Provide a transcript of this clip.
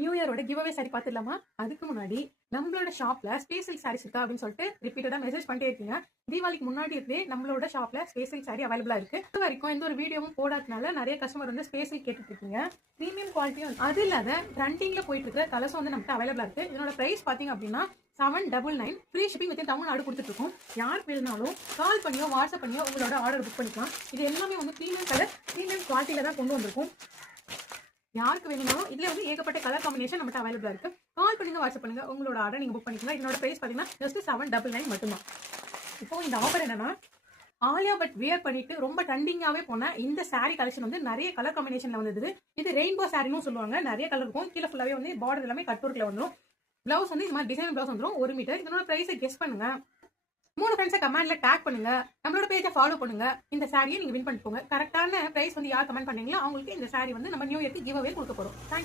New இயரோட give away sorry பார்த்துடலாமா? அதுக்கு முன்னாடி நம்மளோட ஷாப்ல ஸ்பேஷல் சாரீஸ் இருக்கா அப்படின்னு சொல்லிட்டு ரிப்பீட்டடா மெசேஜ் பண்ணிட்டே இருக்கீங்க. தீபாவளிக்கு முன்னாடி இருந்தே நம்மளோட ஷாப்ல ஸ்பேஷல் சாரி அவைலபிளா இருக்கு. இது வரைக்கும் எந்த ஒரு வீடியோவும் போடாதனால நிறைய கஸ்டமர் வந்து ஸ்பேஷல் கேட்டுட்டு இருக்கீங்க. பிரீமியம் குவாலிட்டியும் அது இல்லாத ட்ரெண்டிங்ல போயிட்டு இருக்கிற கலர்ஸ் வந்து நம்மகிட்ட அவைலபிளா இருக்கு. இதனோட பிரைஸ் பாத்தீங்க அப்படின்னா 799 ஃப்ரீ ஷிப்பிங் வித் தமிழ்நாடு கொடுத்துட்டு இருக்கோம். யாருக்கு வேணும்னாலும் கால் பண்ணியோ வாட்ஸ்அப் பண்ணியோ உங்களோட ஆர்டர் புக் பண்ணிக்கலாம். இது எல்லாமே வந்து பிரீமியம் கலர் பிரீமியம் குவாலிட்டியில தான் கொண்டு வந்திருக்கும். யாருக்கு வேணும்னாலும் இதுல வந்து ஏகப்பட்ட கலர் காம்பினேஷன் நம்மகிட்ட அவைலபிளா இருக்கு. கால் பண்ணுங்க, வாட்ஸ்அப் பண்ணுங்க, உங்களோட ஆர்டர் நீங்க புக் பண்ணிக்கலாம். இதனோட பிரைஸ் பாத்தீங்கன்னா ஜஸ்ட் 799 மட்டும்தான். இப்போ இந்த ஆஃபர் என்னன்னா, ஆலியா பட் வியர் பண்ணிட்டு ரொம்ப ட்ரெண்டிங்காவே போன இந்த சாரி கலெக்ஷன் வந்து நிறைய கலர் காம்பினேஷன்ல வந்தது. இது ரெயின்போ சாரின்னு சொல்லுவாங்க. நிறைய கலர் இருக்கும். கீழே ஃபுல்லாவே வந்து பார்டர் எல்லாமே கட் ஒர்க்ல வந்துடும். பிளவுஸ் வந்து இந்த மாதிரி டிசைன் பிளவுஸ் வந்துடும் 1 மீட்டர். இதனோட பிரைஸை கெஸ் பண்ணுங்க. 3 ஃப்ரெண்ட்ஸை கமெண்ட்ல டேக் பண்ணுங்க. நம்மளோட பேஜை ஃபாலோ பண்ணுங்க. இந்த சாரியை நீங்க வின் பண்ணிட்டு போங்க. கரெக்டான பிரைஸ் வந்து யார் கமெண்ட் பண்ணீங்களோ அவங்களுக்கு இந்த சாரி வந்து நம்ம நியூ இயர்க்கு கிவ் அவே கொடுக்க போறோம். தேங்க்யூ.